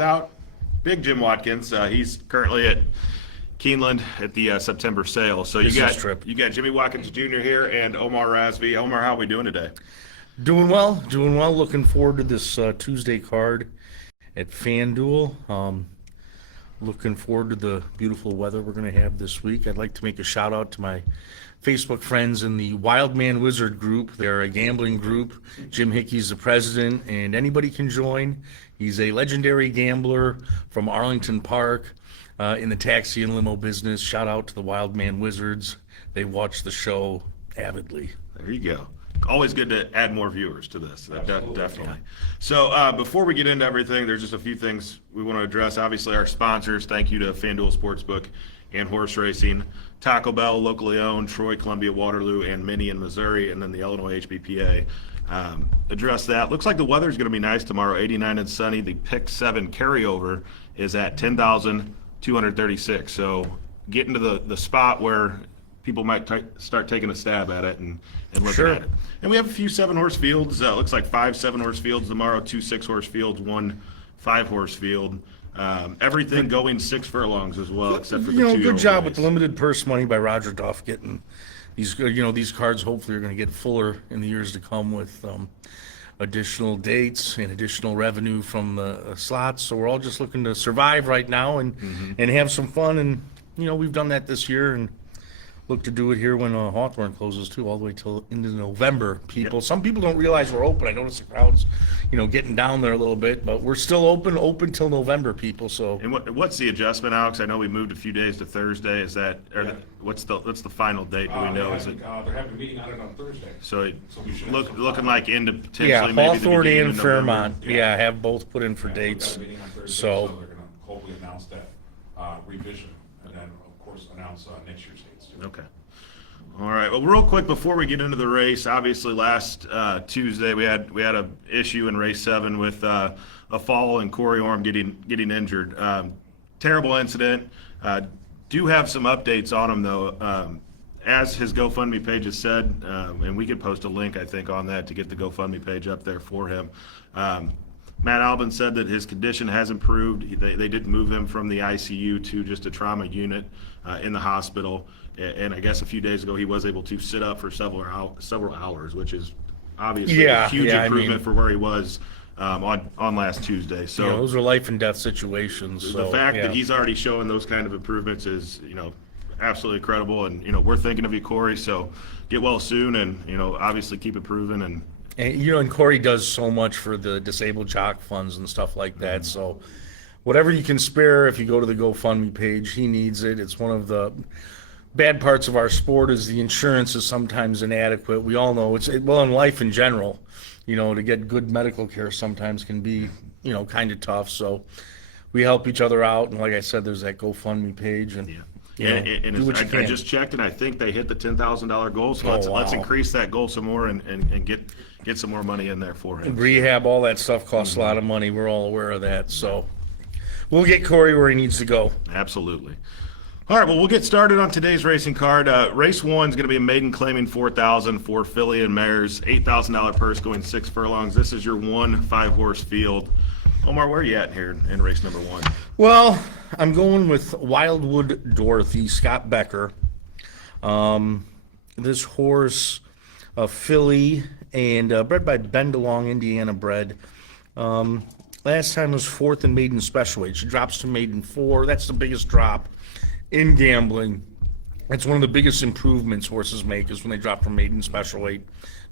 without Big Jim Watkins. He's currently at Keeneland at the September sale. So you got Jimmy Watkins Jr. here and Omar Razvi. Omar, how are we doing today? Doing well. Looking forward to this Tuesday card at FanDuel. Looking forward to the beautiful weather we're going to have this week. I'd like to make a shout out to my Facebook friends in the Wild Man Wizard group. They're a gambling group. Jim Hickey's the president, and anybody can join. He's a legendary gambler from Arlington Park in the taxi and limo business. Shout out to the Wild Man Wizards. They watch the show avidly. There you go. Always good to add more viewers to this. Definitely. So before we get into everything, there's just a few things we want to address. Obviously, our sponsors. Thank you to FanDuel Sportsbook and Horse Racing, Taco Bell, locally owned, Troy, Columbia, Waterloo, and Minnie in Missouri, and then the Illinois HBPA. Address that. Looks like the weather's going to be nice tomorrow, 89 and sunny. The Pick 7 carryover is at 10,236. So getting to the spot where people might start taking a stab at it and looking at it. And we have a few 7-horse fields. Looks like 5 7-horse fields tomorrow, 2 6-horse fields, 1 5-horse field. Everything going 6 furlongs as well, except for the 2-year-old good job race. with the limited purse money by Roger Duff getting these. These cards hopefully are going to get fuller in the years to come with additional dates and additional revenue from the slots. So we're all just looking to survive right now and have some fun. And we've done that this year and look to do it here when Hawthorne closes too, all the way till into November. Some people don't realize we're open. I notice the crowds, getting down there a little bit, but we're still open till November, people. So. And what's the adjustment, Alex? I know we moved a few days to Thursday. Is that what's the final date? Do we know? They're having a meeting on it on Thursday. So looking like into potentially maybe Hawthorne the and Fairmont. Have both put in for dates. They're meeting on Thursday, So they're going to hopefully announce that revision, and then of course announce next year's dates too. Okay. All right. Well, real quick before we get into the race, obviously last Tuesday we had a issue in race 7 with a fall and Corey Orm getting injured. Terrible incident. Do have some updates on him though. As his GoFundMe page has said, and we could post a link I think on that to get the GoFundMe page up there for him. Matt Albin said that his condition has improved. They did move him from the ICU to just a trauma unit in the hospital. And I guess a few days ago he was able to sit up for several hours, which is obviously a huge improvement for where he was on last Tuesday. So those are life and death situations. The fact that he's already showing those kind of improvements is absolutely incredible. And we're thinking of you, Corey. So get well soon, and obviously keep improving. And Corey does so much for the disabled jock funds and stuff like that. So whatever you can spare, if you go to the GoFundMe page, he needs it. It's one of the bad parts of our sport is the insurance is sometimes inadequate. We all know in life in general, to get good medical care sometimes can be, kind of tough. So we help each other out. And like I said, there's that GoFundMe page and I just checked, and I think they hit the $10,000 goal. So let's increase that goal some more and get some more money in there for him. Rehab, all that stuff costs a lot of money. We're all aware of that. So we'll get Corey where he needs to go. Absolutely. All right, well, we'll get started on today's racing card. Race 1 is going to be a maiden claiming 4,000 for filly and mares, $8,000 purse going 6 furlongs. This is your 1 5-horse field. Omar, where are you at here in race number 1? Well, I'm going with Wildwood Dorothy, Scott Becker. This horse, a filly, and bred by Ben DeLong, Indiana bred. Last time was 4th in maiden special weight. She drops to maiden 4. That's the biggest drop in gambling. It's one of the biggest improvements horses make is when they drop from maiden special weight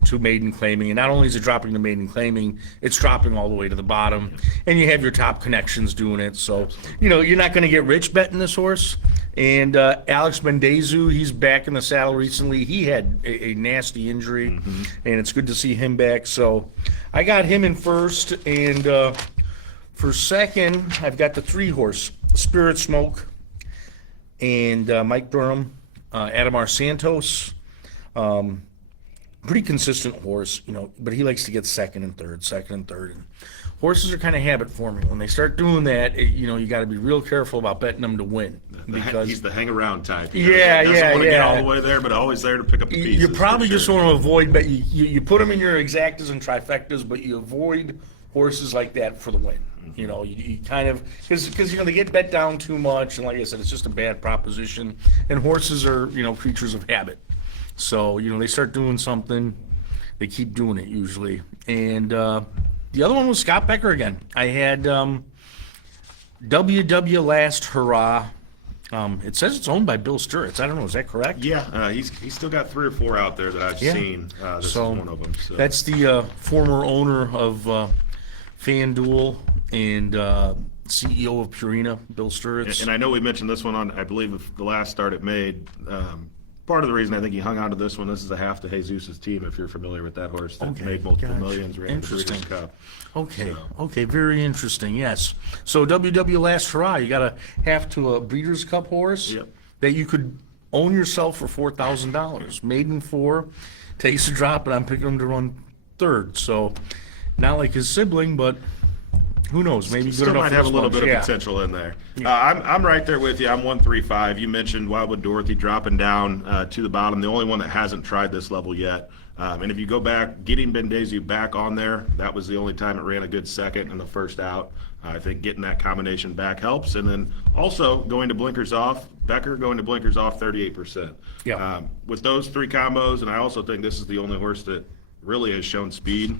to maiden claiming. And not only is it dropping to maiden claiming, it's dropping all the way to the bottom. And you have your top connections doing it. So, you're not going to get rich betting this horse. And Alex Bendezu, he's back in the saddle recently. He had a nasty injury, and it's good to see him back. So I got him in first. And for second, I've got the 3-horse, Spirit Smoke, and Mike Durham, Adamar Santos. Pretty consistent horse, but he likes to get second and third. And horses are kind of habit forming. When they start doing that, you got to be real careful about betting them to win. Because he's the hang around type. Doesn't want to get all the way there, but always there to pick up the pieces. You probably just want to avoid, you put them in your exactas and trifectas, but you avoid horses like that for the win. You know, you kind of, because, they get bet down too much, and like I said, it's just a bad proposition. And horses are, creatures of habit. So, they start doing something, they keep doing it usually. And the other one was Scott Becker again. I had WW Last Hurrah. It says it's owned by Bill Sturritz. I don't know, is that correct? Yeah, he's still got 3 or 4 out there that I've seen. This So, is one of them. So. That's the former owner of FanDuel and CEO of Purina, Bill Sturritz. And I know we mentioned this one on, I believe, the last start it made. Part of the reason I think he hung on to this one, this is a half to Jesus' team, if you're familiar with that horse that made multiple millions, ran the Breeders' Cup. Okay, So. okay, very interesting, yes. So WW Last Hurrah, you got a half to a Breeders' Cup horse Yep. that you could own yourself for $4,000. Maiden 4, takes a drop, and I'm picking him to run third. So not like his sibling, but who knows? Maybe good Still enough might for have a this little bunch. bit of Yeah. potential in there. I'm right there with you. I'm 135. You mentioned Wildwood Dorothy dropping down to the bottom. The only one that hasn't tried this level yet. And if you go back, getting Bendezu back on there, that was the only time it ran a good second in the first out. I think getting that combination back helps. And then also going to blinkers off, Becker going to blinkers off 38%. Yeah. With those 3 combos, and I also think this is the only horse that really has shown speed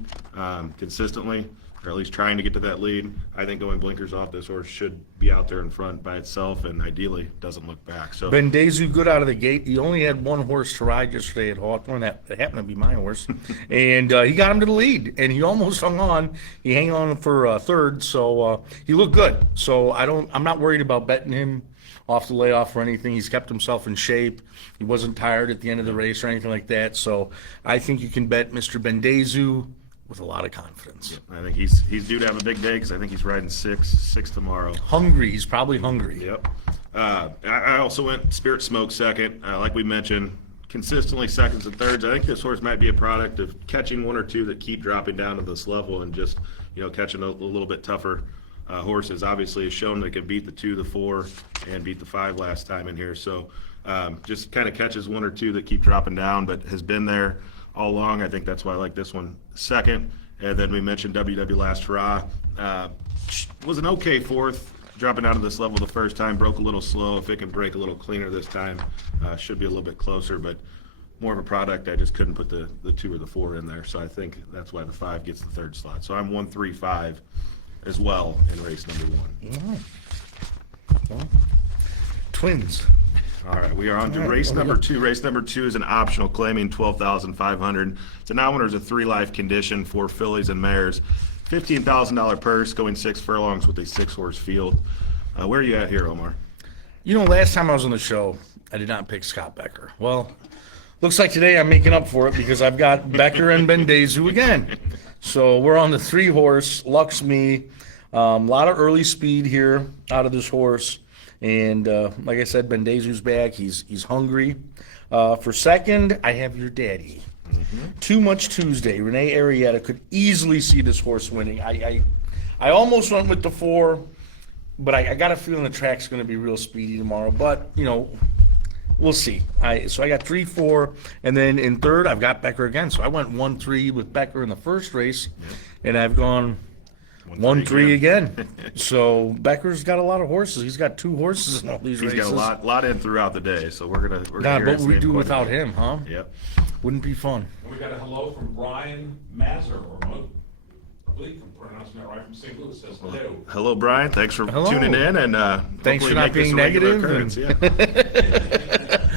consistently, or at least trying to get to that lead. I think going blinkers off, this horse should be out there in front by itself and ideally doesn't look back. So Bendezu good out of the gate. He only had one horse to ride yesterday at Hawthorne. That happened to be my horse. And he got him to the lead, and he almost hung on. He hung on for third, so he looked good. So I'm not worried about betting him off the layoff or anything. He's kept himself in shape. He wasn't tired at the end of the race or anything like that. So I think you can bet Mr. Bendezu with a lot of confidence. I think he's due to have a big day because I think he's riding six tomorrow. Hungry. He's probably hungry. Yep. I also went Spirit Smoke second. Like we mentioned, consistently seconds and thirds. I think this horse might be a product of catching 1 or 2 that keep dropping down to this level and just, catching a little bit tougher horses. Obviously, has shown they can beat the 2, the 4, and beat the 5 last time in here. So just kind of catches 1 or 2 that keep dropping down, but has been there all along. I think that's why I like this one second. And then we mentioned WW Last Hurrah. Was an okay 4th, dropping down to this level the first time, broke a little slow. If it can break a little cleaner this time, should be a little bit closer, but more of a product. I just couldn't put the 2 or the 4 in there. So I think that's why the 5 gets the 3rd slot. So I'm 135 as well in race number 1. Well, Twins. All right, we are on to race number 2. Race number 2 is an optional, claiming $12,500. It's an hour, a 3-life condition for fillies and mares. $15,000 purse, going 6 furlongs with a 6-horse field. Where are you at here, Omar? Last time I was on the show, I did not pick Scott Becker. Well, looks like today I'm making up for it because I've got Becker and Bendezu again. So we're on the 3-horse, Lux Me. A lot of early speed here out of this horse. And like I said, Bendezu's back. He's hungry. For second, I have your daddy. Too Much Tuesday. Renee Arrieta could easily see this horse winning. I almost went with the 4, but I got a feeling the track's going to be real speedy tomorrow. But, we'll see. So I got 3, 4, and then in third, I've got Becker again. So I went 1-3 with Becker in the first race, and I've gone 1-3 again. So Becker's got a lot of horses. He's got 2 horses in all these He's races. got a lot in throughout the day, so we're gonna God, hear what his would we name do quite a without bit. him, huh? Yep. Wouldn't be fun. And we got a hello from Brian Mazur, or I believe I'm pronouncing that right, from St. Louis, says hello. Hello, Brian. Thanks for Hello. tuning in, and Thanks hopefully for not make this being a regular negative occurrence. Yeah.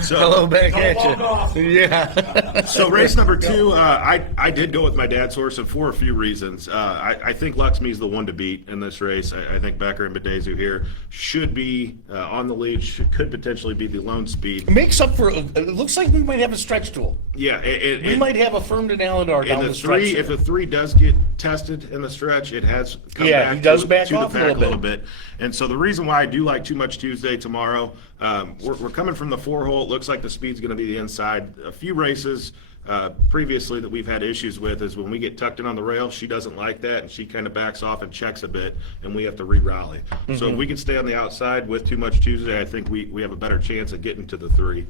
So, Hello back Don't at walk off. you. Yeah. So race number 2, I did go with my dad's horse, and for a few reasons. I think Luxme's the one to beat in this race. I think Becker and Bendezu here should be on the lead, could potentially be the lone speed. Makes up for. It looks like we might have a stretch tool. Yeah, We might have a firm to Aladar in down the the stretch. 3, if the 3 does get tested in the stretch, it has come Yeah, back he does to, back to off the a pack little bit. And so the reason why I do like Too Much Tuesday tomorrow, we're coming from the 4-hole. It looks like the speed's going to be the inside. A few races previously that we've had issues with is when we get tucked in on the rail, she doesn't like that, and she kind of backs off and checks a bit, and we have to re-rally. So if we can stay on the outside with Too Much Tuesday, I think we have a better chance of getting to the 3.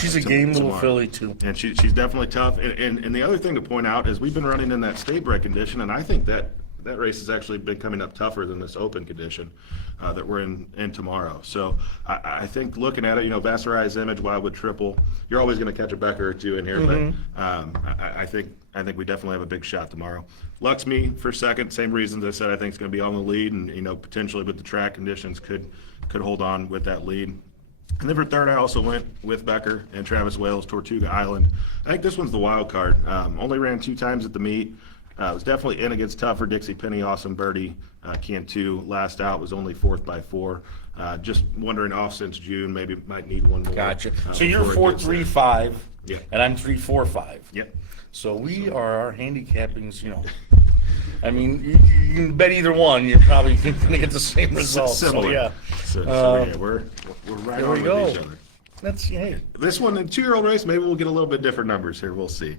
She's a game little tomorrow. filly too. And she's definitely tough. And the other thing to point out is we've been running in that stay bred condition, and I think that that race has actually been coming up tougher than this open condition that we're in tomorrow. So I think looking at it, Vassarize Image, Wildwood Triple, you're always going to catch a Becker or two in here, but I think we definitely have a big shot tomorrow. Luxme for second, same reasons I said. I think it's going to be on the lead, and potentially with the track conditions could hold on with that lead. And then for third, I also went with Becker and Travis Wales, Tortuga Island. I think this one's the wild card. Only ran 2 times at the meet. It was definitely in against tougher. Dixie Penny, awesome birdie. Cantu last out was only 4th by 4. Just wondering off since June, maybe might need one more. Gotcha. So you're 4.35, Yeah. and I'm 3.45. Yep. So we are our handicappings, I mean, you can bet either one. You're probably going to get the same result. Similar. So, yeah. So yeah, we're right There on we with go. each other. That's, hey. This one, the 2-year-old race, maybe we'll get a little bit different numbers here. We'll see.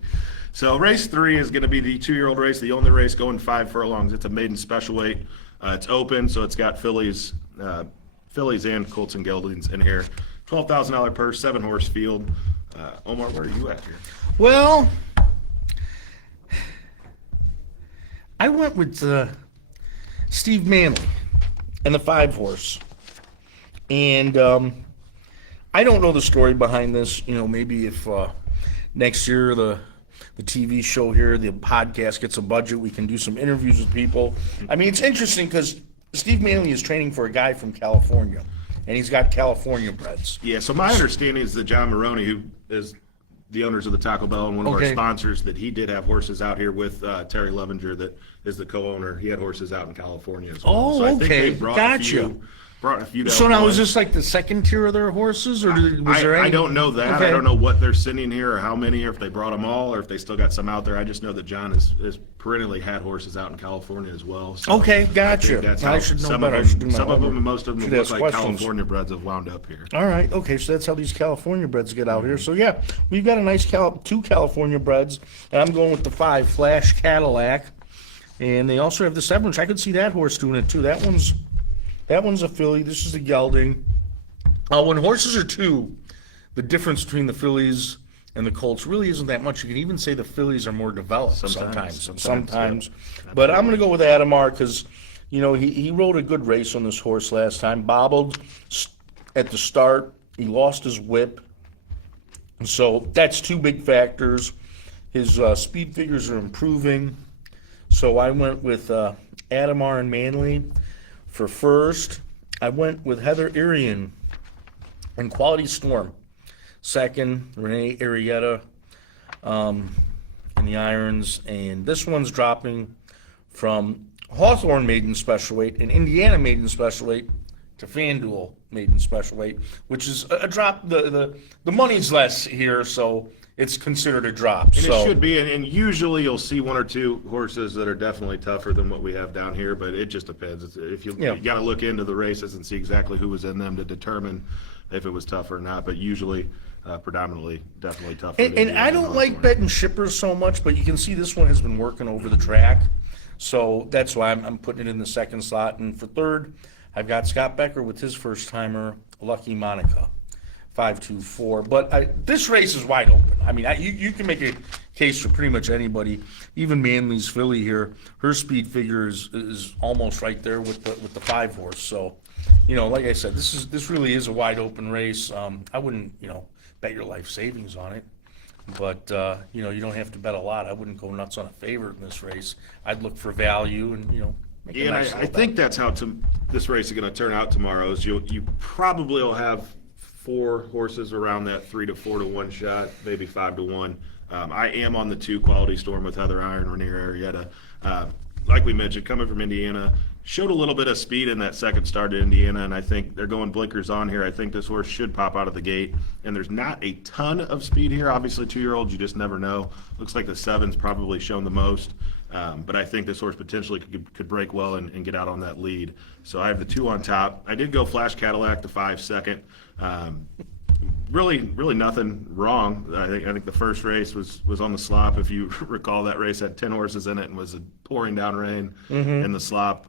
So race 3 is going to be the 2-year-old race, the only race going 5 furlongs. It's a maiden special weight. It's open, so it's got fillies and colts and geldings in here. $12,000 purse, 7-horse field. Omar, where are you at here? Well, I went with Steve Manley and the 5-horse. And I don't know the story behind this. Maybe if next year the TV show here, the podcast gets a budget, we can do some interviews with people. I mean, it's interesting because Steve Manley is training for a guy from California, and he's got California breds. Yeah, so my understanding is that John Maroney, who is the owners of the Taco Bell and one of our Okay. sponsors, that he did have horses out here with Terry Lovinger, that is the co-owner. He had horses out in California as well. Oh, So I think okay. they brought Gotcha. brought a few down. So now, is this like the second tier of their horses, or was there any? I don't know that. Okay. I don't know what they're sending here or how many, or if they brought them all, or if they still got some out there. I just know that John has perennially had horses out in California as well. So Okay, I think gotcha. that's I how should know some better. I of should do them, my some of them, homework. and most of them Should look ask like questions. California breds have wound up here. All right, okay, so that's how these California breds get out here. So yeah, we've got a nice 2 California breds, and I'm going with the 5 Flash Cadillac, and they also have the 7, which I could see that horse doing it too. That one's a filly. This is a gelding. When horses are 2, the difference between the fillies and the colts really isn't that much. You can even say the fillies are more developed sometimes. Yeah. But I'm going to go with Adamar because, he rode a good race on this horse last time. Bobbled at the start. He lost his whip. So that's 2 big factors. His speed figures are improving. So I went with Adamar and Manley for first. I went with Heather Irian and Quality Storm. Second, Renee Arrieta in the irons. And this one's dropping from Hawthorne Maiden Special Weight and Indiana Maiden Special Weight to FanDuel Maiden Special Weight, which is a drop. The money's less here, so it's considered a drop. And it should be, and usually you'll see 1 or 2 horses that are definitely tougher than what we have down here, but it just depends. If you got to look into the races and see exactly who was in them to determine if it was tough or not, but usually predominantly definitely tougher. And I don't like betting shippers so much, but you can see this one has been working over the track. So that's why I'm putting it in the second slot. And for third, I've got Scott Becker with his first-timer, Lucky Monica, 5-2-4. But this race is wide open. I mean, you can make a case for pretty much anybody. Even Manley's filly here, her speed figure is almost right there with the 5-horse. So, like I said, this really is a wide open race. I wouldn't, bet your life savings on it. But, you don't have to bet a lot. I wouldn't go nuts on a favorite in this race. I'd look for value and, make a Yeah, nice and I little think that's how this race is going to turn out tomorrow. Is you probably will have 4 horses around that 3 to 4 to 1 shot, maybe 5 to 1. I am on the 2 Quality Storm with Heather Iron, Rainier Arrieta. Like we mentioned, coming from Indiana, showed a little bit of speed in that second start at Indiana, and I think they're going blinkers on here. I think this horse should pop out of the gate, and there's not a ton of speed here. Obviously, 2-year-olds, you just never know. Looks like the 7's probably shown the most, but I think this horse potentially could break well and get out on that lead. So I have the 2 on top. I did go Flash Cadillac, the 5 second. Really nothing wrong. I think the first race was on the slop. If you recall, that race had 10 horses in it and was pouring down rain in the slop.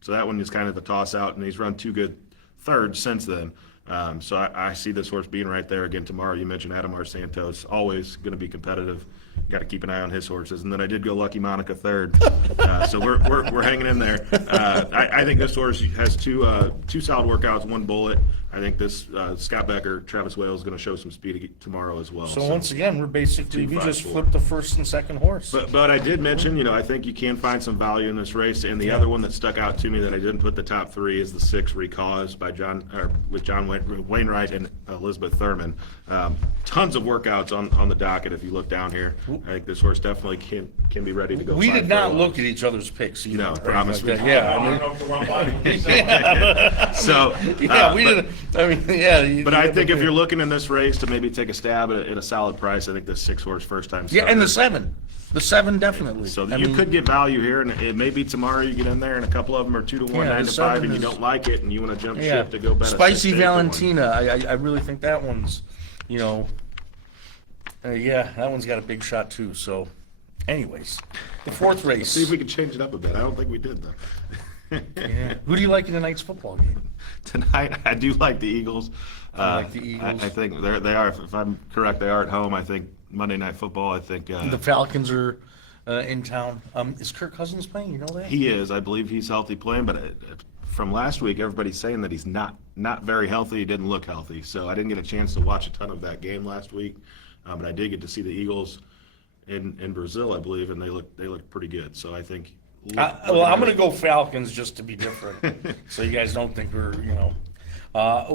So that one is kind of the toss out, and he's run 2 good thirds since then. So I see this horse being right there again tomorrow. You mentioned Adamar Santos, always going to be competitive. Got to keep an eye on his horses. And then I did go Lucky Monica third. So we're hanging in there. I think this horse has two solid workouts, one bullet. I think this Scott Becker, Travis Wales is going to show some speed tomorrow as well. So once again, we're basically, we 2, 5, just 4. flipped the first and second horse. But I did mention, I think you can find some value in this race. And the other one that stuck out to me that I didn't put the top 3 is the 6 Recause by John Wainwright and Elizabeth Thurman. Tons of workouts on the docket if you look down here. I think this horse definitely can be ready to go. We 5 did not furlongs. look at each other's picks either. No, right? promise Like me. that. Yeah, I I mean, don't know if the wrong body. So, yeah, we but- didn't. I mean, yeah. But I think if you're looking in this race to maybe take a stab at a solid price, I think the 6 horse first time. yeah, and starter. the seven definitely. So I you mean, could get value here, and it may be tomorrow you get in there, and a couple of them are 2 to 1, Yeah, 9 the to 5, and you 7 is- don't like it, and you want to jump yeah, ship to go bet a 6 Spicy to 8 to 1. Valentina. I really think that one's, yeah, that one's got a big shot too. So, anyways, the 4th race. See if we can change it up a bit. I don't think we did though. Yeah. Who do you like in tonight's football game? Tonight, I do like the Eagles. like the Eagles? I think they are. If I'm correct, they are at home. I think Monday Night Football. I think The Falcons are in town. Is Kirk Cousins playing? You know that? he is. I believe he's healthy playing, but from last week, everybody's saying that he's not very healthy. He didn't look healthy, so I didn't get a chance to watch a ton of that game last week. But I did get to see the Eagles in Brazil, I believe, and they look pretty good. So I think. Well, I'm going to go Falcons just to be different, so you guys don't think we're,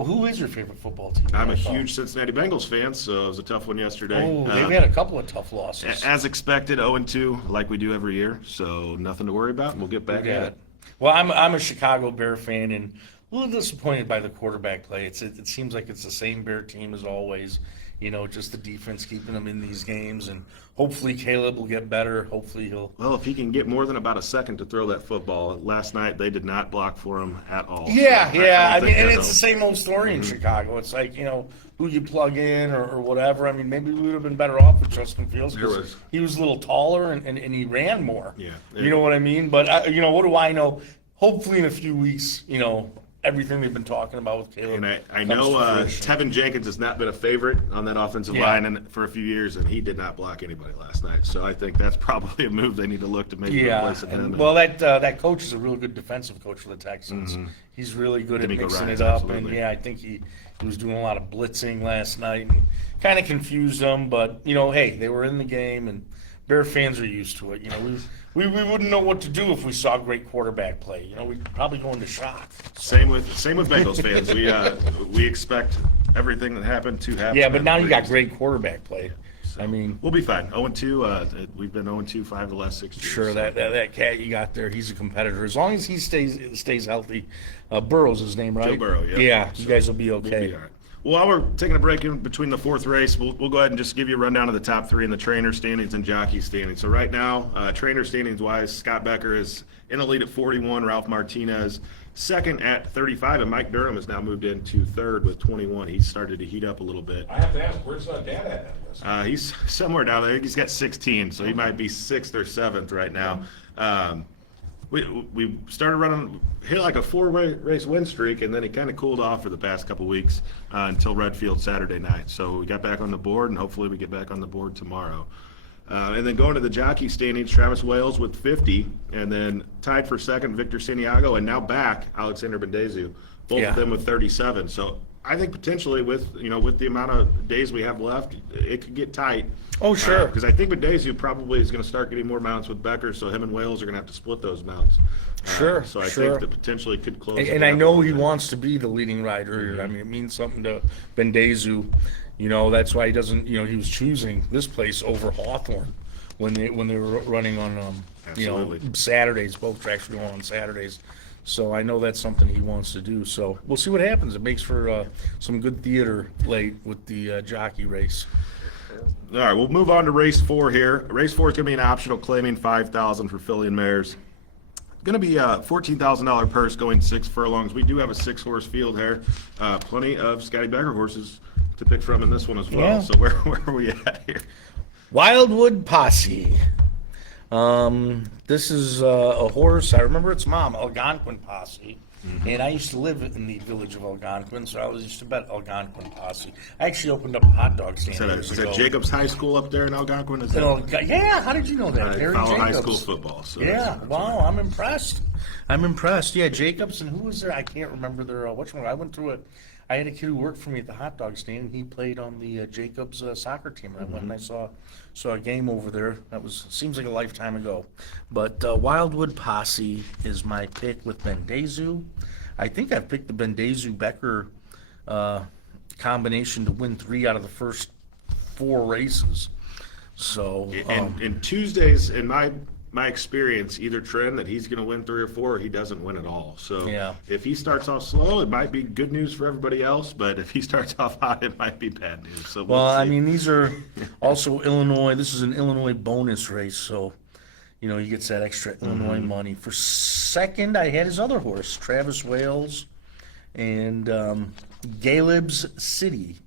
who is your favorite football team? I'm a huge Cincinnati Bengals fan, so it was a tough one yesterday. Oh, they've had a couple of tough losses. As expected, 0-2, like we do every year. So nothing to worry about. We'll get back at it. Well, I'm a Chicago Bear fan and a little disappointed by the quarterback play. It seems like it's the same Bear team as always. Just the defense keeping them in these games, and hopefully Caleb will get better. Hopefully he'll. Well, if he can get more than about a second to throw that football, last night they did not block for him at all. Yeah, So yeah. I don't mean, think and that it's the same old story in Chicago. It's like, who you plug in or whatever. I mean, maybe we would have been better off with Justin Fields There because was- he was a little taller and he ran more. Yeah. You know what I mean? But, what do I know? Hopefully in a few weeks, everything they've been talking about with Caleb. And I comes know to fruition. Tevin Jenkins has not been a favorite on that offensive Yeah. line for a few years, and he did not block anybody last night. So I think that's probably a move they need to look to maybe Yeah, replace him. and, well, that coach is a really good defensive coach for the Texans. He's really good at D'Amico mixing Ryans, it up, absolutely. and yeah, I think he was doing a lot of blitzing last night and kind of confused them. But hey, they were in the game, and Bear fans are used to it. We wouldn't know what to do if we saw great quarterback play. We'd probably go into shock. Same with Bengals fans. We expect everything that happened to happen. Yeah, but now you got So great quarterback play. I mean, we'll be fine. 0-2. We've been 0-2 5 of the last 6 years. sure So- that cat you got there, he's a competitor. As long as he stays healthy. Burrow's his name, right? Joe Burrow, yeah. Yeah, you So guys will be We'll okay. be all right. Well, while we're taking a break in between the 4th race, we'll go ahead and just give you a rundown of the top 3 in the trainer standings and jockey standings. So right now, trainer standings wise, Scott Becker is in the lead at 41, Ralph Martinez second at 35, and Mike Durham has now moved into 3rd with 21. He's started to heat up a little bit. I have to ask, where's Dad at that list? He's somewhere down there. I think he's got 16, so he might be 6th or 7th right now. We started running, hit like a 4-race win streak, and then he kind of cooled off for the past couple weeks until Redfield Saturday night. So we got back on the board, and hopefully we get back on the board tomorrow. And then going to the jockey standings, Travis Wales with 50, and then tied for 2nd, Victor Santiago, and now back, Alexander Bendezu, both Yeah. of them with 37. So I think potentially with the amount of days we have left, it could get tight. Oh, sure. Because I think Bendezu probably is going to start getting more mounts with Becker, so him and Wales are going to have to split those mounts. Sure, So I sure. think that potentially could close. And, the and I gap a know little he bit. wants to be the leading rider. I mean, it means something to Bendezu. That's why he doesn't. He was choosing this place over Hawthorne when they were running on Absolutely. Saturdays. Both tracks were going on Saturdays. So I know that's something he wants to do. So we'll see what happens. It makes for some good theater late with the jockey race. All right, we'll move on to race 4 here. Race 4 is going to be an optional claiming $5,000 for filly and mares. Going to be a $14,000 purse going 6 furlongs. We do have a 6-horse field here. Plenty of Scotty Becker horses to pick from in this one as well. Yeah. So where are we at here? Wildwood Posse. This is a horse. I remember its mom, Algonquin Posse. And I used to live in the village of Algonquin, so I was used to bet Algonquin Posse. I actually opened up a hot dog stand years Is ago. that Jacobs High School up there in Algonquin? Is that, Yeah, how did you know that? I Harry follow high Jacobs. school football. So Yeah, that's wow, I'm impressed. I'm impressed. Yeah, Jacobs, and who was there? I can't remember their, which one. I went through it. I had a kid who worked for me at the hot dog stand, and he played on the Jacobs soccer team. And I went and I saw a game over there. That seems like a lifetime ago. But Wildwood Posse is my pick with Bendezu. I think I've picked the Bendezu-Becker combination to win 3 out of the first 4 races. So, And Tuesdays, in my experience, either trend that he's going to win 3 or 4, or he doesn't win at all. So Yeah. if he starts off slow, it might be good news for everybody else. But if he starts off hot, it might be bad news. So we'll well, I see. mean, these are also Illinois. This is an Illinois bonus race, so he gets that extra Illinois money. For second, I had his other horse, Travis Wales, and Galeb's City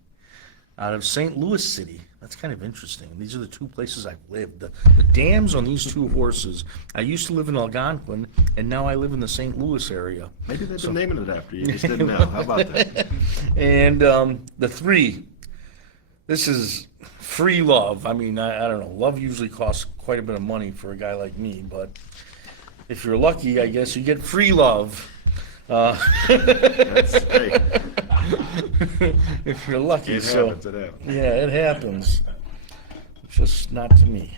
out of St. Louis City. That's kind of interesting. These are the 2 places I've lived. The dams on these 2 horses. I used to live in Algonquin, and now I live in the St. Louis area. Maybe they've been naming it after you. Just didn't know. How about that? And the 3, this is Free Love. I mean, I don't know. Love usually costs quite a bit of money for a guy like me, but if you're lucky, I guess you get Free Love. That's, hey, If you're lucky. it So happens, it happens. yeah, it happens. Just not to me.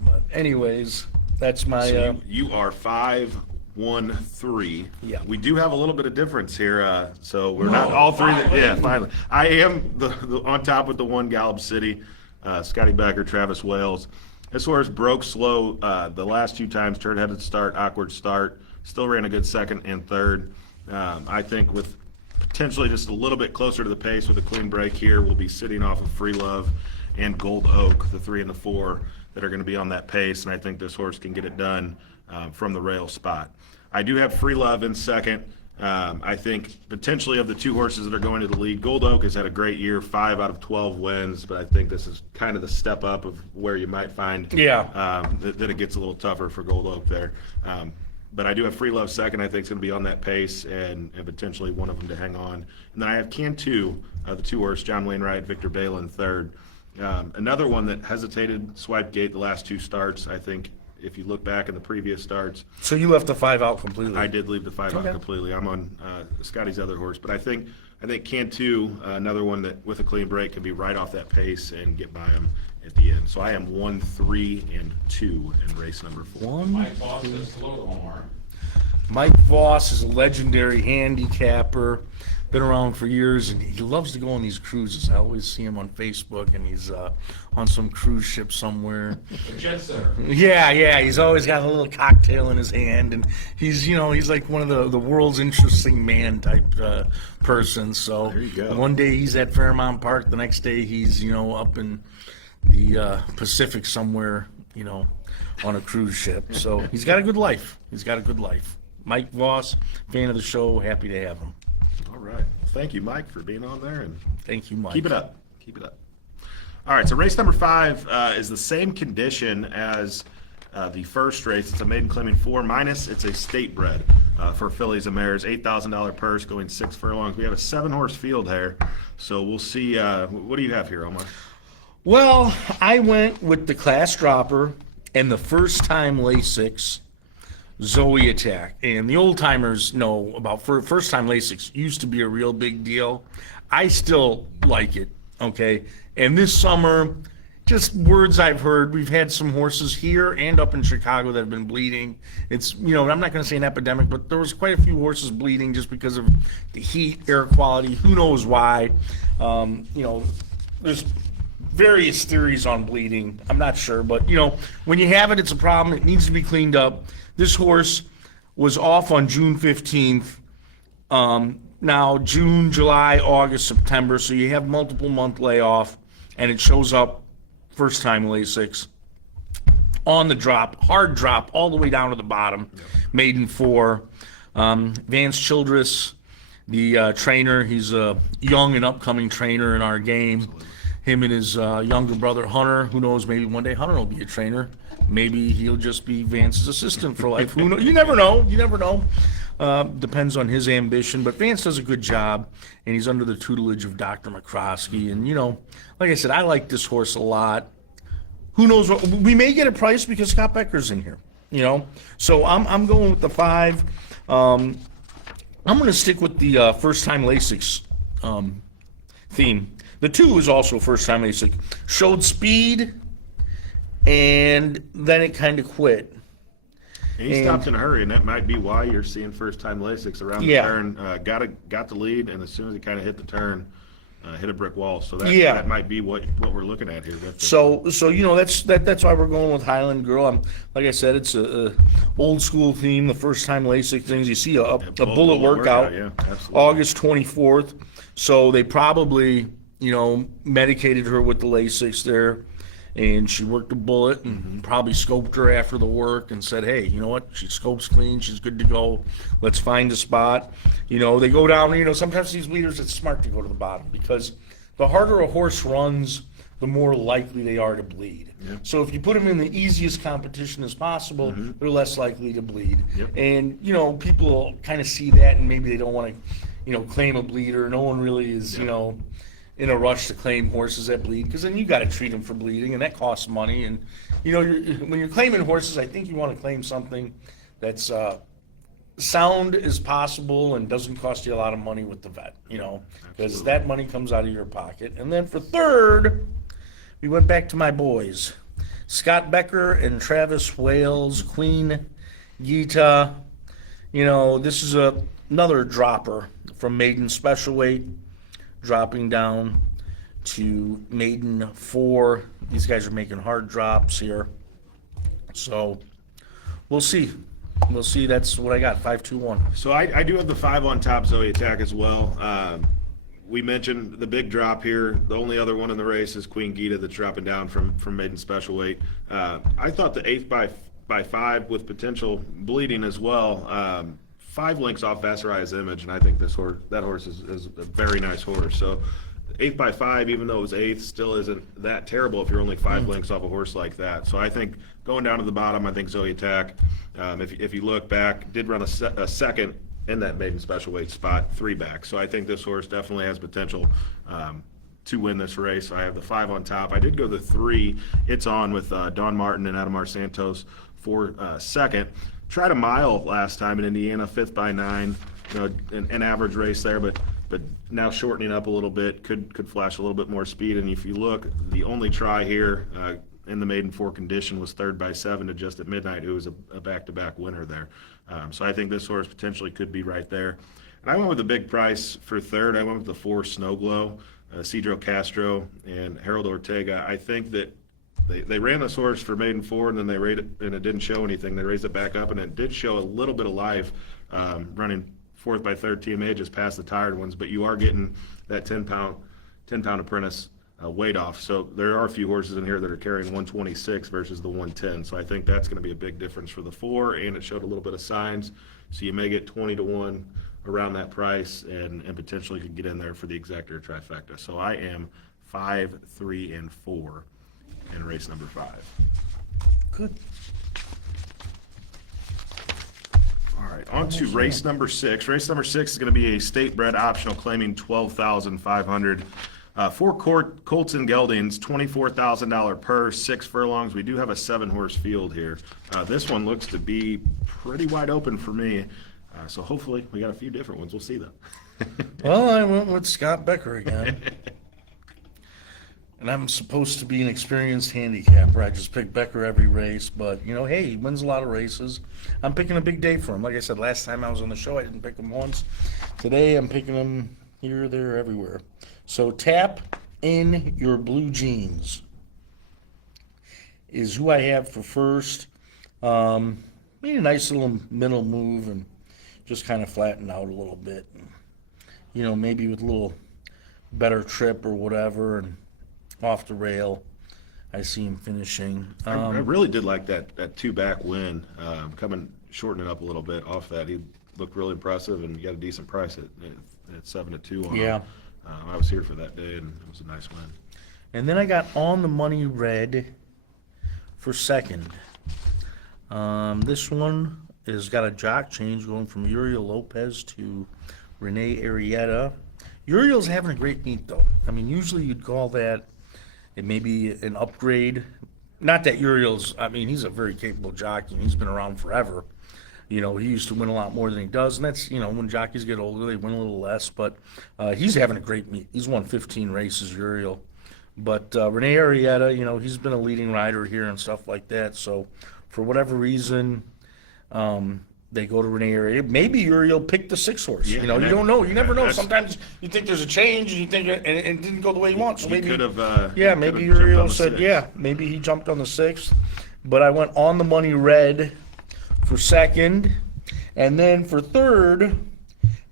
But anyways, that's my. So you are 5-1-3. Yeah. We do have a little bit of difference here. So we're not all 3. Yeah, finally. I am the on top with the 1 Gallup City, Scotty Becker, Travis Wales. This horse broke slow the last 2 times, turn-headed start, awkward start. Still ran a good second and third. I think with potentially just a little bit closer to the pace with a clean break here, we'll be sitting off of Free Love and Gold Oak, the 3 and the 4 that are going to be on that pace, and I think this horse can get it done from the rail spot. I do have Free Love in second. I think potentially of the 2 horses that are going to the lead, Gold Oak has had a great year, 5 out of 12 wins, but I think this is kind of the step up of where you might find that it gets a little tougher for Gold Oak there. But I do have Free Love second. I think it's going to be on that pace and potentially one of them to hang on. And then I have Cantu, the 2 horse, John Wainwright, Victor Balin third. Another one that hesitated, swiped gate the last 2 starts. I think if you look back in the previous starts, So you left the 5 out completely. I did leave the 5 out completely. I'm on Scotty's other horse, but I think Cantu, another one that with a clean break can be right off that pace and get by him at the end. So I am 1, 3, and 2 in race number 4. Mike Boss says hello to Omar. Mike Voss is a legendary handicapper, been around for years, and he loves to go on these cruises. I always see him on Facebook, and he's on some cruise ship somewhere. The jet setter. Yeah, he's always got a little cocktail in his hand, and he's like one of the world's interesting man type person. So There you go. one day he's at Fairmount Park, the next day he's up in the Pacific somewhere, on a cruise ship. So he's got a good life. Mike Voss, fan of the show, happy to have him. All right. Thank you, Mike, for being on there, and Thank you, Mike. keep it up. All right, so race number 5 is the same condition as the first race. It's a maiden claiming 4 minus. It's a state bred for fillies and mares. $8,000 purse going 6 furlongs. We have a 7-horse field here, so we'll see. What do you have here, Omar? Well, I went with the class dropper and the first time Lasix Zoe Attack. And the old timers know about first time Lasix used to be a real big deal. I still like it, okay? And this summer, just words I've heard, we've had some horses here and up in Chicago that have been bleeding. It's, I'm not going to say an epidemic, but there was quite a few horses bleeding just because of the heat, air quality, who knows why. There's various theories on bleeding. I'm not sure, but when you have it, it's a problem. It needs to be cleaned up. This horse was off on June 15th. Now June, July, August, September, so you have multiple month layoff, and it shows up first time Lasix on the drop, hard drop all the way down to the bottom. Maiden 4. Vance Childress, the trainer, he's a young and upcoming trainer in our game. Him and his younger brother Hunter, who knows, maybe one day Hunter will be a trainer. Maybe he'll just be Vance's assistant for life. Who knows? You never know. Depends on his ambition, but Vance does a good job, and he's under the tutelage of Dr. McCroskey. And, like I said, I like this horse a lot. Who knows what we may get a price because Scott Becker's in here, So I'm going with the 5. I'm going to stick with the first time Lasix theme. The 2 is also first time Lasix. Showed speed, and then it kind of quit. And he stopped in a hurry, and that might be why you're seeing first-time Lasix around the Yeah. turn. Got the lead, and as soon as he kind of hit the turn, hit a brick wall. So Yeah. that might be what we're looking at here. With this. So that's why we're going with Highland Girl. Like I said, it's a old school theme. The first time LASIK things. You see a bullet workout, yeah, absolutely. August 24th. So they probably medicated her with the LASIK there, and she worked a bullet and probably scoped her after the work and said, hey, you know what? She scopes clean. She's good to go. Let's find a spot. They go down. Sometimes these leaders, it's smart to go to the bottom because the harder a horse runs, the more likely they are to bleed. Yep. So if you put them in the easiest competition as possible, they're less likely to bleed. Yep. And, people kind of see that and maybe they don't want to, claim a bleeder. No one really is, in a rush to claim horses that bleed because then you got to treat them for bleeding and that costs money. And, when you're claiming horses, I think you want to claim something that's sound as possible and doesn't cost you a lot of money with the vet, because that money comes out of your pocket. And then for third, we went back to my boys, Scott Becker and Travis Wales, Queen Gita. This is another dropper from maiden special weight, dropping down to maiden 4. These guys are making hard drops here. So we'll see. We'll see. That's what I got, 5-2-1. So I do have the 5 on top Zoe Attack as well. We mentioned the big drop here. The only other one in the race is Queen Gita that's dropping down from maiden special weight. I thought the 8th by 5 with potential bleeding as well. 5 lengths off Vassari's Image, and I think that horse is a very nice horse. So 8th by 5, even though it was 8th, still isn't that terrible if you're only 5 lengths off a horse like that. So I think going down to the bottom, I think Zoe Attack, if you look back, did run a second in that maiden special weight spot, 3 back. So I think this horse definitely has potential to win this race. I have the 5 on top. I did go the 3. It's on with Don Martin and Adamar Santos for second. Tried a mile last time in Indiana, 5th by 9, an average race there, but now shortening up a little bit, could flash a little bit more speed. And if you look, the only try here in the maiden 4 condition was 3rd by 7 to Just at Midnight, who was a back-to-back winner there. So I think this horse potentially could be right there. And I went with the big price for 3rd. I went with the 4 Snow Glow, Cedro Castro and Harold Ortega. I think that They ran this horse for maiden 4, and then they rated it, and it didn't show anything. They raised it back up, and it did show a little bit of life running 4th by 3rd TMA just past the tired ones. But you are getting that 10-pound apprentice weight off. So there are a few horses in here that are carrying 126 versus the 110. So I think that's going to be a big difference for the 4, and it showed a little bit of signs. So you may get 20-1 around that price, and potentially could get in there for the exactor trifecta. So I am 5, 3, and 4. In race number 5. Good. All right, on to race number 6. Race number 6 is going to be a state bred optional claiming $12,500. 4 colts and geldings, $24,000 per, 6 furlongs. We do have a 7-horse field here. This one looks to be pretty wide open for me. So hopefully we got a few different ones. We'll see though. Well, I went with Scott Becker again. And I'm supposed to be an experienced handicapper. I just pick Becker every race, but hey, he wins a lot of races. I'm picking a big day for him. Like I said, last time I was on the show, I didn't pick him once. Today, I'm picking him here, there, everywhere. So tap in your blue jeans is who I have for first. Made a nice little middle move and just kind of flattened out a little bit. Maybe with a little better trip or whatever, and off the rail, I see him finishing. I really did like that 2-back win, shortening up a little bit off that. He looked really impressive, and you got a decent price at 7-2 on him. I was here for that day, and it was a nice win. And then I got On the Money Red for second. This one has got a jock change going from Uriel Lopez to Renee Arrieta. Uriel's having a great meet, though. I mean, usually you'd call that it may be an upgrade. Not that Uriel's, I mean, he's a very capable jockey, and he's been around forever. You know, he used to win a lot more than he does, and that's, you know, when jockeys get older, they win a little less, but he's having a great meet. He's won 15 races, Uriel. But Renee Arrieta, you know, he's been a leading rider here and stuff like that, so for whatever reason, they go to Renee Arrieta. Maybe Uriel picked the 6 horse. Yeah, you know, and you that- don't know. You never know. that's- Sometimes you think there's a change, and you think and it didn't go the way you want. So He maybe could have. yeah, maybe Uriel said, yeah, maybe he jumped on the 6th. But I went on the money red for 2nd. And then for 3rd,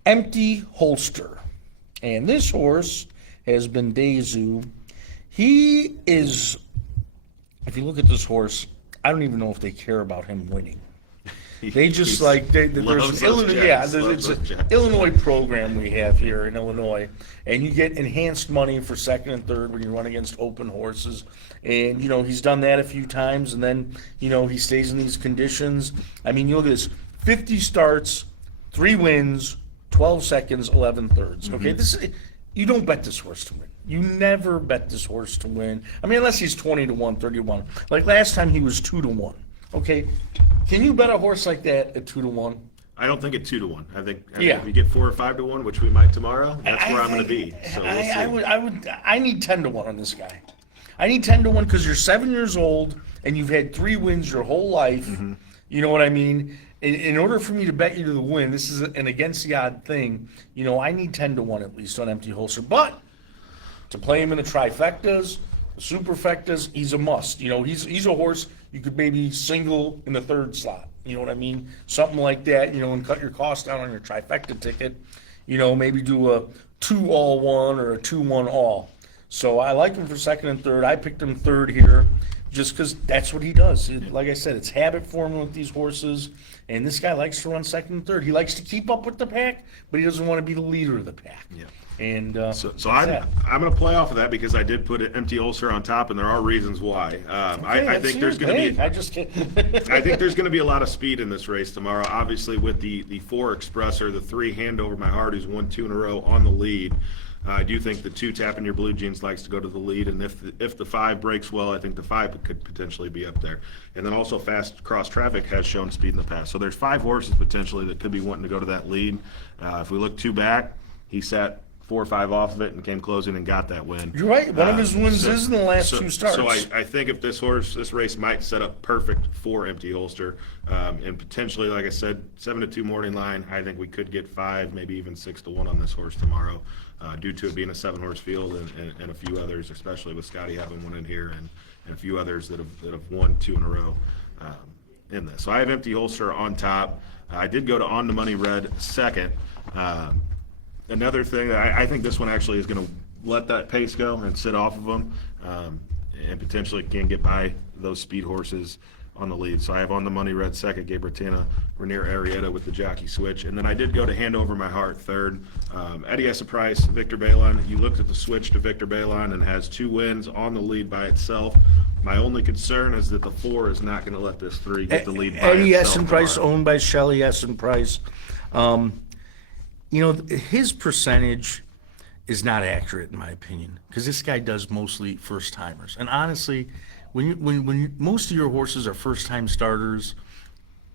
Empty Holster. And this horse has been Dezu. He is, if you look at this horse, I don't even know if they care about him winning. They just He's- there's loves those Illinois, jets, yeah, loves it's those an jets. Illinois program we have here in Illinois, and you get enhanced money for 2nd and 3rd when you run against open horses, and you know he's done that a few times, and then you know he stays in these conditions. I mean, you look at this: 50 starts, 3 wins, 12 seconds, 11 thirds. Okay, this is, you don't bet this horse to win. You never bet this horse to win. I mean, unless he's 20-1, 30-1. Like last time, he was 2-1. Okay, can you bet a horse like that at 2-1? I don't think at 2-1. I think Yeah. if you get 4 or 5-1, which we might tomorrow, that's where I'm going to be. So we'll see. I need 10-1 on this guy. I need 10-1 because you're 7 years old and you've had 3 wins your whole life. Mm-hmm. You know what I mean? In order for me to bet you to the win, this is an against the odd thing. You know, I need 10-1 at least on Empty Holster. But to play him in the trifectas, the superfectas, he's a must. You know, he's a horse you could maybe single in the 3rd slot. You know what I mean? Something like that, you know, and cut your cost down on your trifecta ticket. You know, maybe do a 2-all-1 or a 2-1-all. So I like him for 2nd and 3rd. I picked him 3rd here just because that's what he does. Like I said, it's habit forming with these horses, and this guy likes to run 2nd and 3rd. He likes to keep up with the pack, but he doesn't want to be the leader of the pack. Yeah. And So that's I'm that. going to play off of that because I did put an Empty Holster on top, and there are reasons why. I Hey, think there's that's going to it. be. Hey, I just can't. I think there's going to be a lot of speed in this race tomorrow. Obviously, with the 4 Expresser, the 3 Hand Over My Heart, who's won 2 in a row on the lead. I do think the 2 Tapping Your Blue Jeans likes to go to the lead, and if the 5 breaks well, I think the 5 could potentially be up there. And then also Fast Cross Traffic has shown speed in the past. So there's 5 horses potentially that could be wanting to go to that lead. If we look 2 back, he sat 4 or 5 off of it and came closing and got that win. You're right. One of his wins is in the last 2 starts. So I think if this race might set up perfect for Empty Holster, and potentially, like I said, 7-2 morning line. I think we could get 5, maybe even 6-1 on this horse tomorrow, due to it being a 7-horse field and a few others, especially with Scotty having one in here and a few others that have won 2 in a row in this. So I have Empty Holster on top. I did go to On the Money Red 2nd. Another thing that I think this one actually is going to let that pace go and sit off of them, and potentially can get by those speed horses on the lead. So I have On the Money Red 2nd, Gabe Bertina, Rainier Arrieta with the jockey switch. And then I did go to Hand Over My Heart 3rd. Eddie Essa Price, Victor Balon. You looked at the switch to Victor Balon and has 2 wins on the lead by itself. My only concern is that the 4 is not going to let this 3 get the lead by Eddie itself. Essen Price, tomorrow. owned by Shelley Essen Price. You know, his percentage is not accurate in my opinion because this guy does mostly first timers. And honestly, when most of your horses are first time starters,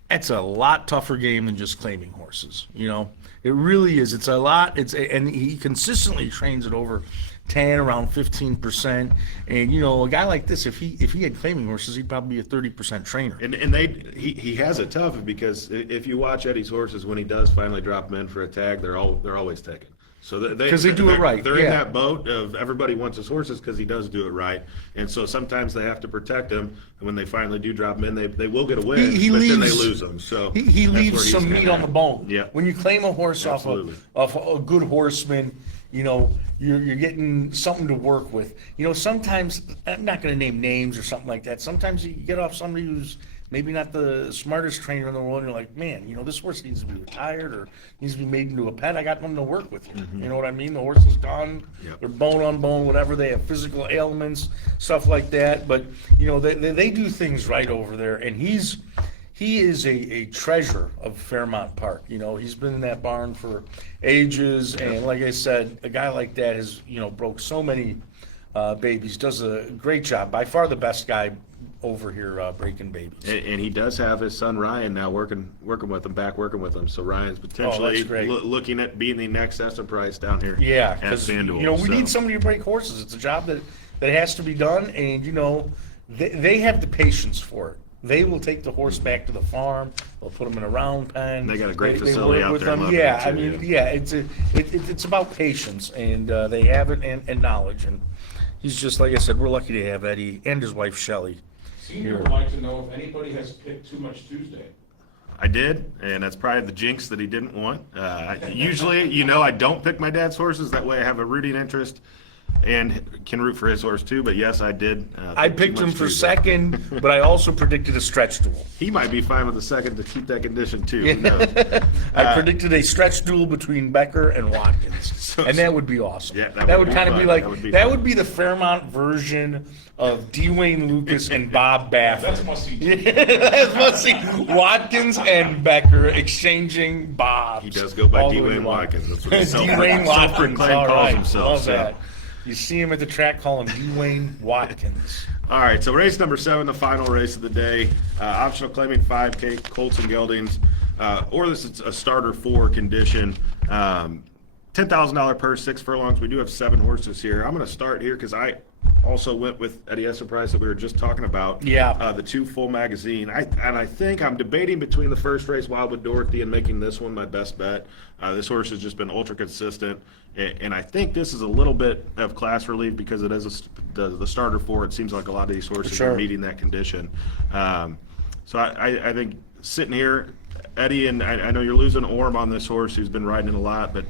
that's a lot tougher game than just claiming horses. You know, it really is. It's a lot. And he consistently trains it over 10, around 15%. And you know, a guy like this, if he had claiming horses, he'd probably be a 30% trainer. And he has it tough because if you watch Eddie's horses when he does finally drop them in for a tag, they're always taken. So Because they do it right, They're in yeah. that boat of everybody wants his horses because he does do it right, and so sometimes they have to protect him. And when they finally do drop him in, they will get a win, He but then they leaves- lose them. So He that's where leaves he's some gonna meat on the bone. Yeah. When you claim a horse off Absolutely. a good horseman, you know, you're getting something to work with. You know, sometimes, I'm not going to name names or something like that. Sometimes you get off somebody who's maybe not the smartest trainer in the world, and you're like, man, you know, this horse needs to be retired or needs to be made into a pet. I got nothing to work with here. You know what I mean? The horse is gone. Yep. They're bone on bone, whatever. They have physical ailments, stuff like that. But, you know, they do things right over there. And he's he is a treasure of Fairmount Park. You know, he's been in that barn for ages, and like I said, a guy like that has, you know, broke so many babies, does a great job. By far the best guy over here breaking babies. And he does have his son Ryan now working with him. So Ryan's potentially great. looking at being the next Esther Price down here. Yeah, at because, you FanDuel. know, we So- need somebody to break horses. It's a job that has to be done, and, you know, they have the patience for it. They will take the horse back to the farm. They'll put him in a round pen. They got a great They facility work out with there in them. Lebanon, Yeah, I too, mean, yeah. it's about patience, and they have it and knowledge. And he's just, like I said, we're lucky to have Eddie and his wife Shelley. Senior would like to know if anybody has picked too much Tuesday. I did, and that's probably the jinx that he didn't want. Usually, you know, I don't pick my dad's horses. That way I have a rooting interest and can root for his horse too. But yes, I did. I pick too picked him much for Tuesday. second, but I also predicted a stretch duel. He might be fine with the second to keep that condition too. Who knows? I predicted a stretch duel between Becker and Watkins, and that would be awesome. Yeah, that would be kind of be fun. like That would be fun. the Fairmont version of Dwayne Lucas and Bob Baffert. That's must see. That's must see. Watkins and Becker exchanging Bobs. He does go by all the way Dwayne to Watkins. That's what he Dwayne Watkins. self-proclaimed All calls right, himself. love So. that. You see him at the track, call him Dwayne Watkins. All right, so race number 7, the final race of the day. Optional claiming 5K, Colts and Geldings, or this is a starter 4 condition. $10,000 purse, 6 furlongs. We do have 7 horses here. I'm going to start here because I also went with Eddie Esther Price that we were just talking about. Yeah. The 2 full magazine. I think I'm debating between the first race, Wildwood Dorothy, and making this one my best bet. This horse has just been ultra consistent, and I think this is a little bit of class relief because it is the starter 4. It seems like a lot of these horses Sure. are meeting that condition. So I think sitting here, Eddie, and I know you're losing Orm on this horse who's been riding it a lot, but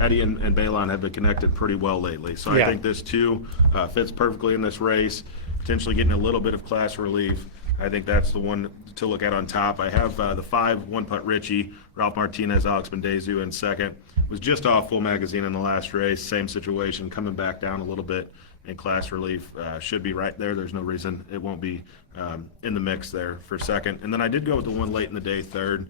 Eddie and Balon have been connected pretty well lately. So Yeah. I think this too fits perfectly in this race, potentially getting a little bit of class relief. I think that's the one to look at on top. I have the 5 one-putt Richie, Ralph Martinez, Alex Bendezu in second. Was just off full magazine in the last race. Same situation, coming back down a little bit in class relief. Should be right there. There's no reason it won't be in the mix there for second. And then I did go with the one late in the day, third.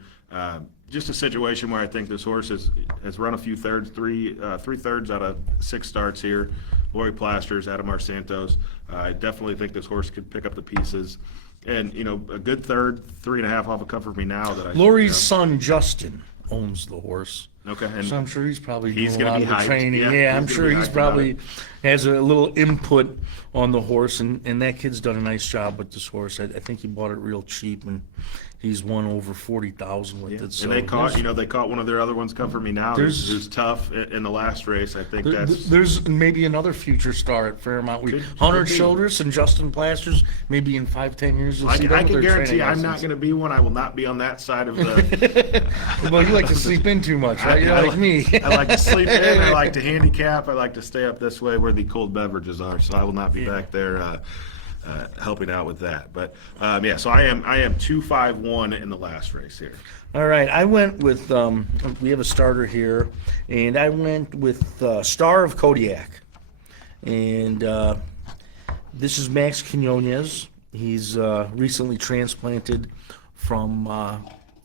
Just a situation where I think this horse has run a few thirds, three thirds out of 6 starts here. Lori Plasters, Adamar Santos. I definitely think this horse could pick up the pieces. And, you know, a good third, 3.5 off a Comfort Me Now that I. Lori's son Justin owns the horse. Okay. And So I'm sure he's probably he's doing a gonna lot be of the hyped. training. Yeah, Yeah, he's I'm gonna sure be he's hyped about probably it. has a little input on the horse, and that kid's done a nice job with this horse. I think he bought it real cheap, and he's won over 40,000 with it. So and they there's- caught one of their other ones, Comfort Me Now, who's tough in the last race. I think that's. There's maybe another future star at Fairmount. Could Hunter be. Childress and Justin Plasters, maybe in 5-10 years you'll I see can, them I with can their guarantee training I'm not license. going to be one. I will not be on that side of the. Well, you like to sleep in too much, right? You're like me. I like to sleep in. I like to handicap. I like to stay up this way where the cold beverages are. So I will not be back there helping out with that. But yeah, so I am 2-5-1 in the last race here. All right, I went with, we have a starter here, and I went with Star of Kodiak. And this is Max Quinones. He's recently transplanted from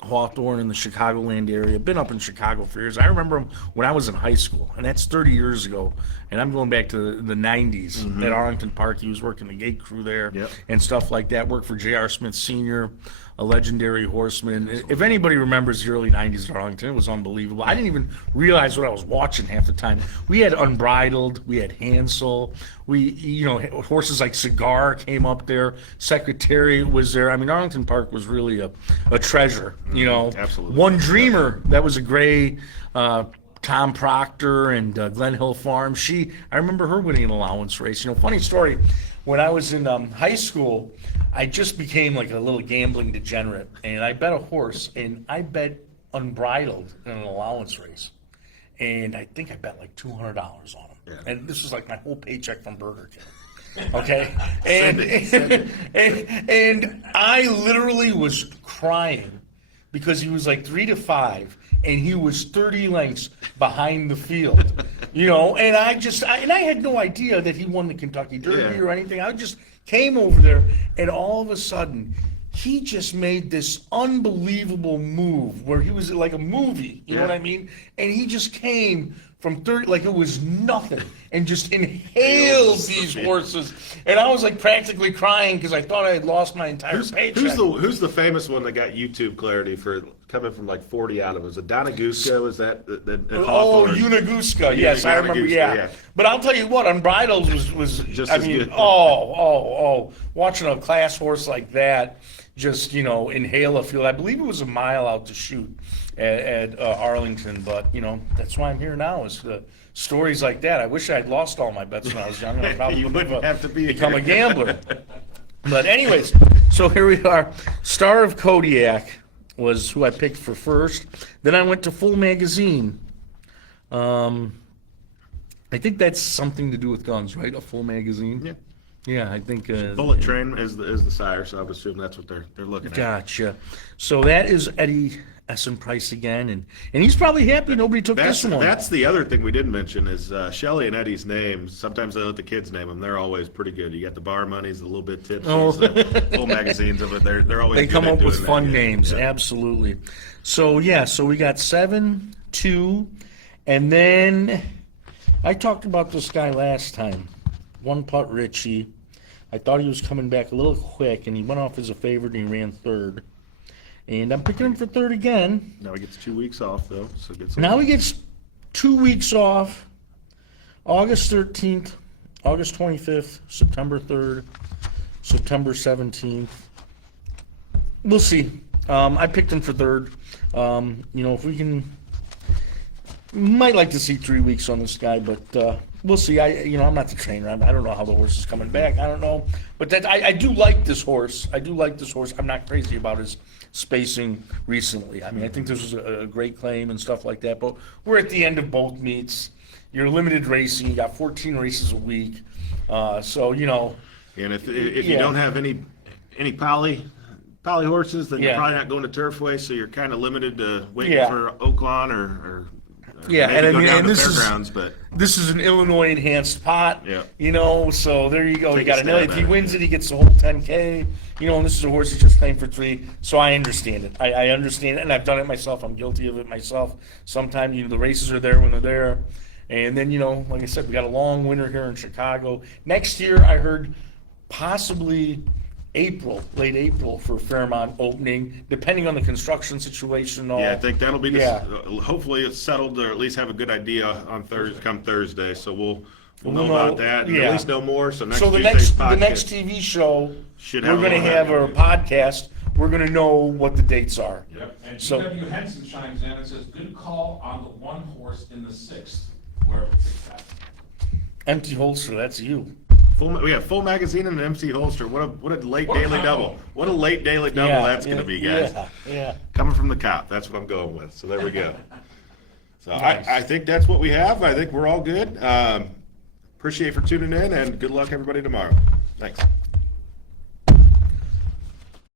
Hawthorne in the Chicagoland area. Been up in Chicago for years. I remember him when I was in high school, and that's 30 years ago. And I'm going back to the 90s at Arlington Park. He was working the gate crew there Yep. and stuff like that. Worked for J.R. Smith Sr., a legendary horseman. If anybody remembers the early 90s at Arlington, it was unbelievable. I didn't even realize what I was watching half the time. We had Unbridled, we had Hansel, horses like Cigar came up there, Secretary was there. I mean, Arlington Park was really a treasure, Absolutely. One Dreamer, that was a gray, Tom Proctor and Glen Hill Farm. I remember her winning an allowance race. Funny story, when I was in high school, I just became like a little gambling degenerate, and I bet a horse, and I bet Unbridled in an allowance race, and I think I bet like $200 on him. Yeah. And this was like my whole paycheck from Burger King. Okay, and I literally was crying because he was like 3 to 5, and he was 30 lengths behind the field, And I had no idea that he won the Kentucky Derby Yeah. or anything. I just came over there, and all of a sudden, he just made this unbelievable move where he was like a movie, you know what I mean? And he just came from 30, like it was nothing, and just inhaled these horses. And I was like practically crying because I thought I had lost my entire paycheck. Who's the famous one that got YouTube clarity for coming from like 40 out of it? Was it Donaguska? Was that Oh, Unaguska. Yes, I remember. Unaguska, Yeah. yeah. But I'll tell you what, Unbridled was Just I as mean, good. watching a class horse like that just, inhale a field. I believe it was a mile out to shoot at Arlington, but, that's why I'm here now is the stories like that. I wish I had lost all my bets when I was young. I probably You wouldn't have to be become here. a gambler. But anyways, so here we are. Star of Kodiak was who I picked for first. Then I went to Full Magazine. I think that's something to do with guns, right? A full magazine? Yeah. Yeah, I think. Bullet Train is the sire, so I would assume that's what they're looking at. Gotcha. So that is Eddie Essen Price again, and he's probably happy nobody took this one. That's the other thing we didn't mention is Shelley and Eddie's names. Sometimes they let the kids name them. They're always pretty good. You got the bar monies, the little bit tipsy, Oh. full magazines of it. They're always They good come at up with doing fun that. names, Yeah. absolutely. So we got 7, 2, and then I talked about this guy last time. One Putt Richie. I thought he was coming back a little quick, and he went off as a favorite, and he ran third. And I'm picking him for third again. Now he gets 2 weeks off though, so get some. Now he gets 2 weeks off. August 13th, August 25th, September 3rd, September 17th. We'll see. I picked him for third. If we can, might like to see 3 weeks on this guy, but we'll see. I'm not the trainer. I don't know how the horse is coming back. I don't know, but I do like this horse. I'm not crazy about his spacing recently. I mean, I think this was a great claim and stuff like that. But we're at the end of both meets. You're limited racing. You got 14 races a week. And if you Yeah. don't have any poly horses, then you're Yeah. probably not going to Turfway, so you're kind of limited to waiting Yeah. for Oaklawn or Yeah, maybe and I go mean, down and to this is- Fairgrounds, but This is an Illinois enhanced pot. Yeah. So there you go. Take You got a to know stab if at he it, wins yeah. it, he gets the whole 10K. And this is a horse he's just playing for 3. So I understand it. I understand it, and I've done it myself. I'm guilty of it myself. Sometimes the races are there when they're there, and then like I said, we got a long winter here in Chicago. Next year, I heard possibly late April for Fairmont opening, depending on the construction situation. And all. yeah, I think that'll be Yeah. hopefully it's settled or at least have a good idea on Thursday. So we'll We'll know about that and yeah. at least know more. So next So the Tuesday's next podcast TV show, should we're have a going to little have bit. our podcast. We're going to know what the dates are. Yep, and So- GW Henson chimes in and says, good call on the one horse in the 6th, wherever it's at. Empty holster, that's you. We have full magazine and an MC holster. What a late What a daily combo. double. What a late daily double Yeah, that's going to be, guys. Yeah. Coming from the cop. That's what I'm going with. So there we go. So Nice. I think that's what we have. I think we're all good. Appreciate for tuning in and good luck everybody tomorrow. Thanks.